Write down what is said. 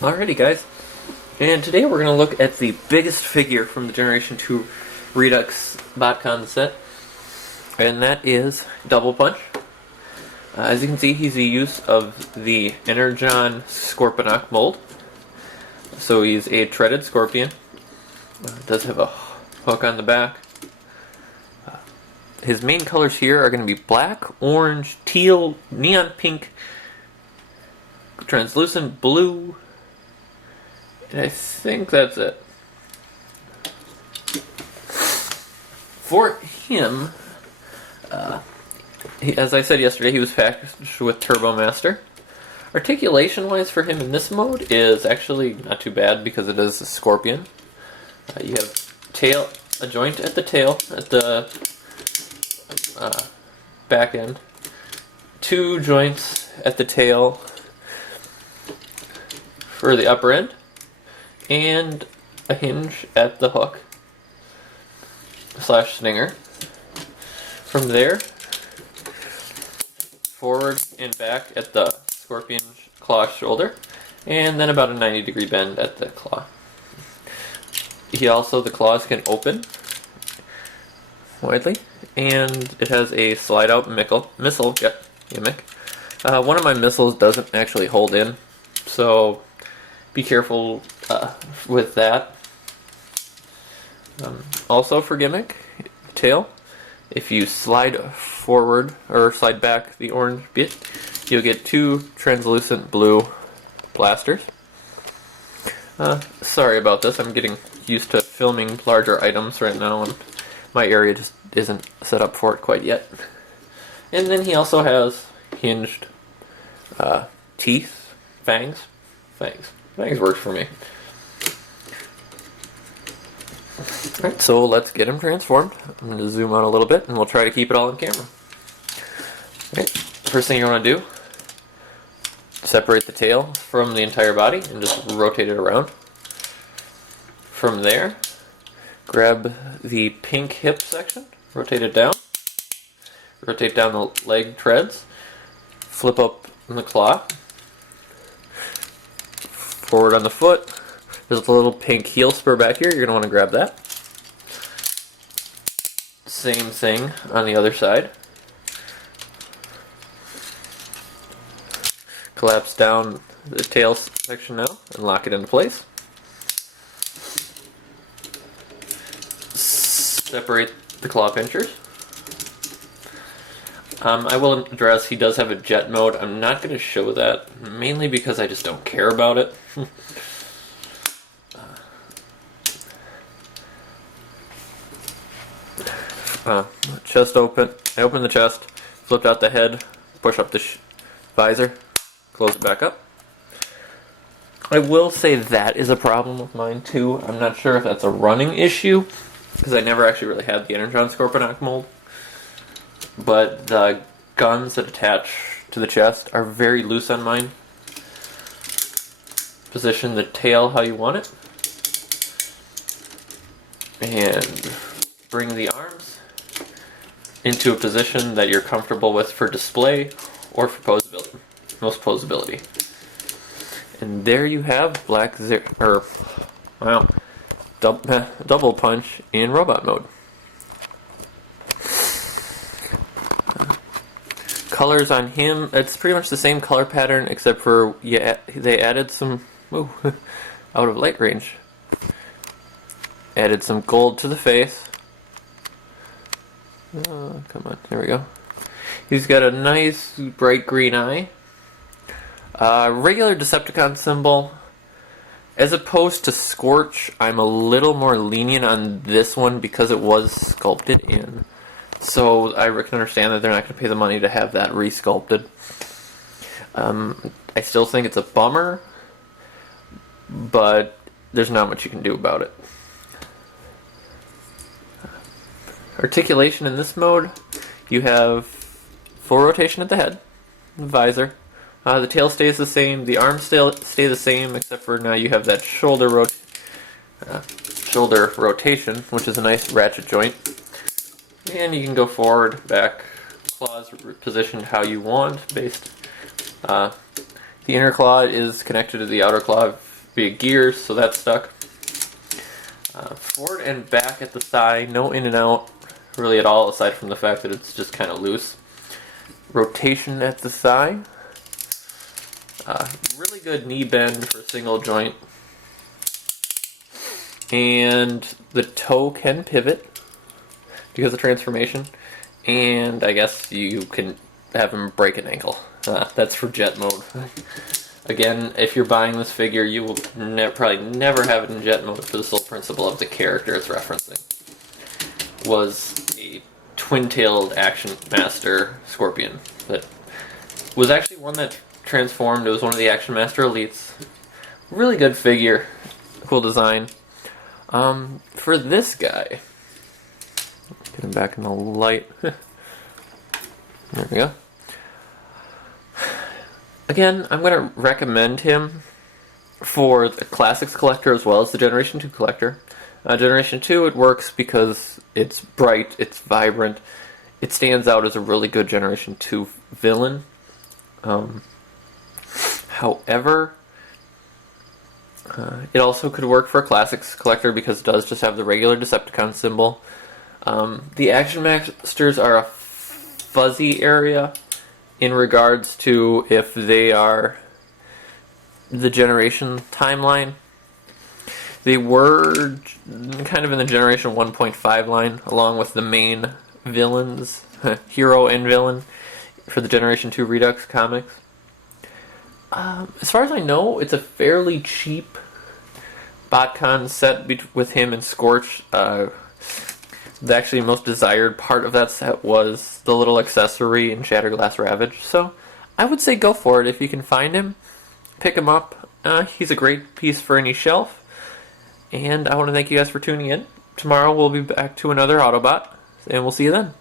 Alrighty guys, and today we're going to look at the biggest figure from the Generation 2 Redux Botcon set, and that is DoublePunch. As you can see, he's the use of the Energon Scorponok mold. So he's a treaded scorpion. Does have a hook on the back. His main colors here are going to be black, orange, teal, neon pink, translucent blue, and I think that's it. For him, as I said yesterday, he was packaged with Turbo Master. Articulation-wise for him in this mode is actually not too bad because it is a scorpion. You have a joint at the tail, at the back end, two joints at the tail for the upper end, and a hinge at the hook / stinger. From there, forward and back at the scorpion claw shoulder, and then about a 90-degree bend at the claw. The claws can open widely, and it has a slide-out missile gimmick. One of my missiles doesn't actually hold in, so be careful with that. Also for gimmick, tail, if you slide forward or slide back the orange bit, you'll get two translucent blue blasters. Sorry about this, I'm getting used to filming larger items right now and my area just isn't set up for it quite yet. And then he also has hinged teeth, fangs. Fangs works for me. Alright, so let's get him transformed. I'm going to zoom out a little bit and we'll try to keep it all on camera. Alright, first thing you're going to do, separate the tail from the entire body and just rotate it around. From there, grab the pink hip section, rotate it down, rotate down the leg treads, flip up in the claw, forward on the foot. There's a little pink heel spur back here, you're going to want to grab that. Same thing on the other side. Collapse down the tail section now and lock it into place. Separate the claw pinchers. I will address he does have a jet mode. I'm not going to show that, mainly because I just don't care about it. Chest open. I open the chest, flipped out the head, push up the visor, close it back up. I will say that is a problem with mine too. I'm not sure if that's a running issue, because I never actually really had the Energon Scorponok mold. But the guns that attach to the chest are very loose on mine. Position the tail how you want it. And bring the arms into a position that you're comfortable with for display or for posability. Most posability. And there you have DoublePunch in robot mode. Colors on him, it's pretty much the same color pattern except for they added some out of light range. Added some gold to the face. Oh, come on, there we go. He's got a nice bright green eye. Regular Decepticon symbol. As opposed to Scorch, I'm a little more lenient on this one because it was sculpted in. So I can understand that they're not going to pay the money to have that resculpted. I still think it's a bummer, but there's not much you can do about it. Articulation in this mode, you have full rotation at the head, the visor. The tail stays the same, the arms still stay the same, except for now you have that shoulder rotation, which is a nice ratchet joint. And you can go forward, back, claws positioned how you want, based. The inner claw is connected to the outer claw via gears, so that's stuck. Forward and back at the thigh, no in and out really at all, aside from the fact that it's just kind of loose. Rotation at the thigh. Really good knee bend for a single joint. And the toe can pivot because of transformation. And I guess you can have him break an ankle. That's for jet mode. Again, if you're buying this figure, you will probably never have it in jet mode for the sole principle of the character it's referencing. Was a twin-tailed Action Master Scorpion that was actually one that transformed. It was one of the Action Master Elites. Really good figure. Cool design. For this guy, get him back in the light. There we go. Again, I'm going to recommend him for the Classics collector as well as the Generation 2 collector. Generation 2, it works because it's bright, it's vibrant, it stands out as a really good Generation 2 villain. However, it also could work for a Classics collector because it does just have the regular Decepticon symbol. The Action Masters are a fuzzy area in regards to if they are the Generation timeline. They were kind of in the Generation 1.5 line, along with the main villains, hero and villain, for the Generation 2 Redux comics. As far as I know, it's a fairly cheap Botcon set with him and Scorch. The actually most desired part of that set was the little accessory in Shatterglass Ravage, so I would say go for it if you can find him. Pick him up. He's a great piece for any shelf. And I want to thank you guys for tuning in. Tomorrow we'll be back to another Autobot, and we'll see you then.